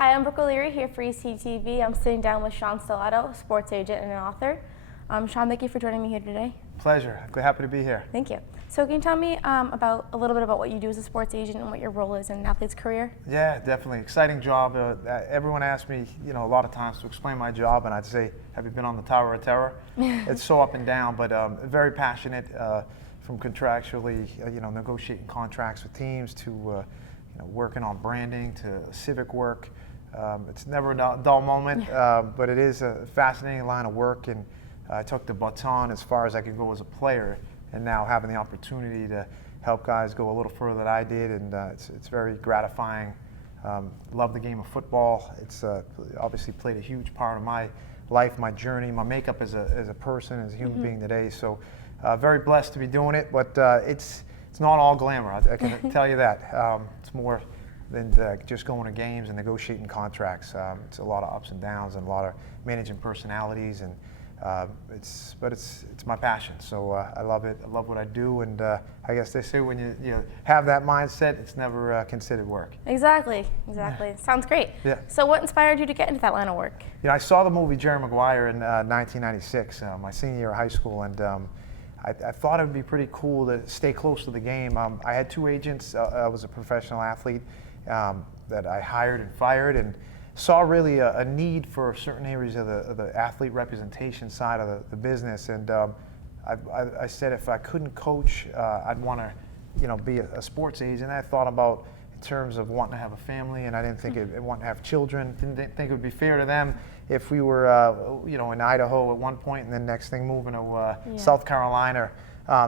Hi, I'm Brooke here for ECTV. I'm sitting down with Sean Stellato, a sports agent and an author. Sean, thank you for joining me here today. Pleasure. Happy to be here. Thank you. So can you tell me a little bit about what you do as a sports agent and what your role is in an athlete's career? Yeah, definitely. Exciting job. Everyone asks me, a lot of times to explain my job, and I'd say, have you been on the Tower of Terror? It's so up and down, but very passionate from contractually, negotiating contracts with teams to, working on branding to civic work. It's never a dull moment, but it is a fascinating line of work, and I took the baton as far as I could go as a player, and now having the opportunity to help guys go a little further than I did, and it's very gratifying. Love the game of football. It's obviously played a huge part of my life, my journey, my makeup as a person, as a human being today. So very blessed to be doing it, but it's not all glamour, I can tell you that. It's more than just going to games and negotiating contracts. It's a lot of ups and downs and a lot of managing personalities, and it's my passion. So I love it. I love what I do, and I guess they say when you have that mindset, it's never considered work. Exactly. Sounds great. Yeah. So what inspired you to get into that line of work? I saw the movie Jerry Maguire in 1996, my senior year of high school, and I thought it would be pretty cool to stay close to the game. I had two agents. I was a professional athlete that I hired and fired, and saw really a need for certain areas of the athlete representation side of the business. And I said if I couldn't coach, I'd want to be a sports agent. I thought about in terms of wanting to have a family, and I didn't think it wanting to have children. Didn't think it would be fair to them if we were in Idaho at one point, and then next thing moving to South Carolina.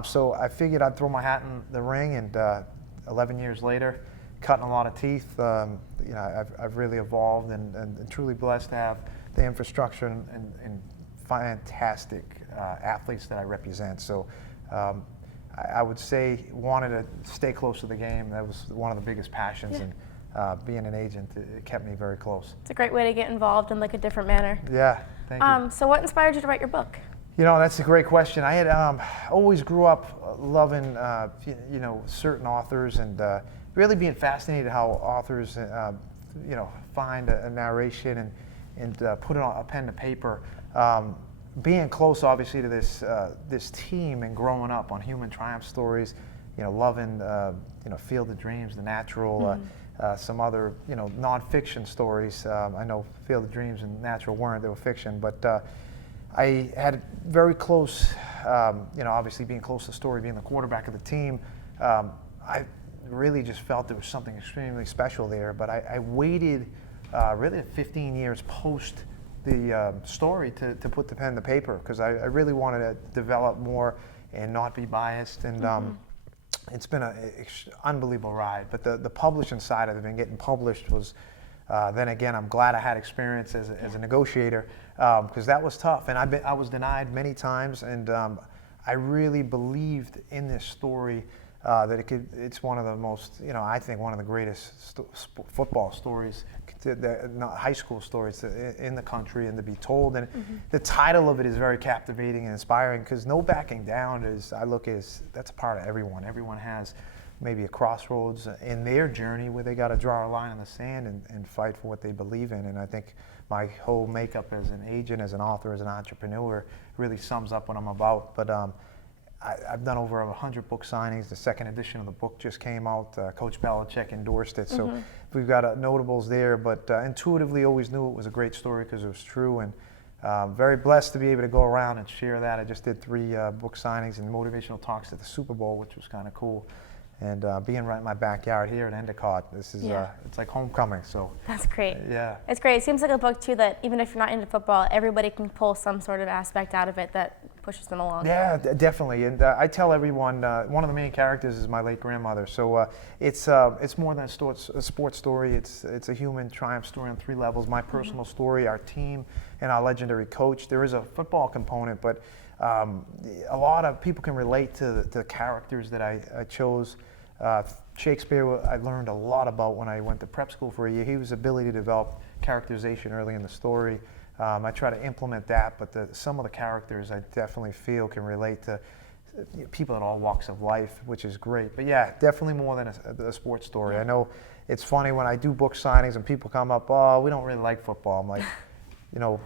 So I figured I'd throw my hat in the ring, and 11 years later, cutting a lot of teeth. I've really evolved, and truly blessed to have the infrastructure and fantastic athletes that I represent. So I would say wanted to stay close to the game. That was one of the biggest passions, and being an agent, it kept me very close. It's a great way to get involved in like a different manner. Yeah, thank you. So what inspired you to write your book? That's a great question. I had always grew up loving certain authors, and really being fascinated how authors find a narration and put it on a pen to paper. Being close, obviously, to this team and growing up on Human Triumph stories, loving Field of Dreams, The Natural, some other nonfiction stories. I know Field of Dreams and Natural weren't; they were fiction, but I had very close. Obviously, being close to the story, being the quarterback of the team, I really just felt there was something extremely special there. But I waited really 15 years post the story to put the pen to paper, because I really wanted to develop more and not be biased. And it's been an unbelievable ride. But the publishing side of it, and getting published, was then again, I'm glad I had experience as a negotiator, because that was tough. And I was denied many times, and I really believed in this story. That it's one of the most, I think one of the greatest football stories, high school stories in the country, and to be told. And the title of it is very captivating and inspiring, because no backing down that's a part of everyone. Everyone has maybe a crossroads in their journey where they got to draw a line in the sand and fight for what they believe in. And I think my whole makeup as an agent, as an author, as an entrepreneur really sums up what I'm about. But I've done over 100 book signings. The second edition of the book just came out. Coach Belichick endorsed it. So we've got notables there, but intuitively always knew it was a great story because it was true. And very blessed to be able to go around and share that. I just did 3 book signings and motivational talks at the Super Bowl, which was kind of cool. And being right in my backyard here at Endicott, this is it's like homecoming. So that's great. Yeah, it's great. It seems like a book too that even if you're not into football, everybody can pull some sort of aspect out of it that pushes them along. Yeah, definitely. And I tell everyone one of the main characters is my late grandmother. So it's more than a sports story. It's a human triumph story on 3 levels. My personal story, our team, and our legendary coach. There is a football component, but a lot of people can relate to the characters that I chose. Shakespeare, I learned a lot about when I went to prep school for a year. He was ability to develop characterization early in the story. I try to implement that, but some of the characters I definitely feel can relate to people in all walks of life, which is great. But yeah, definitely more than a sports story. I know it's funny when I do book signings and people come up, oh, we don't really like football. I'm like, you know,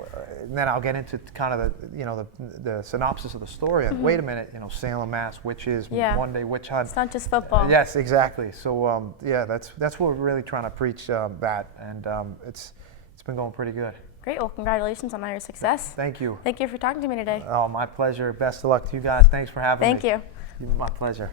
and then I'll get into kind of the, you know, the synopsis of the story. And wait a minute, you know, Salem, Mass, witches, one-day witch hunt. It's not just football. Yes, exactly. So yeah, that's what we're really trying to preach, that, and it's been going pretty good. Great. Well, congratulations on all your success. Thank you. Thank you for talking to me today. Oh, my pleasure. Best of luck to you guys. Thanks for having me. Thank you. My pleasure.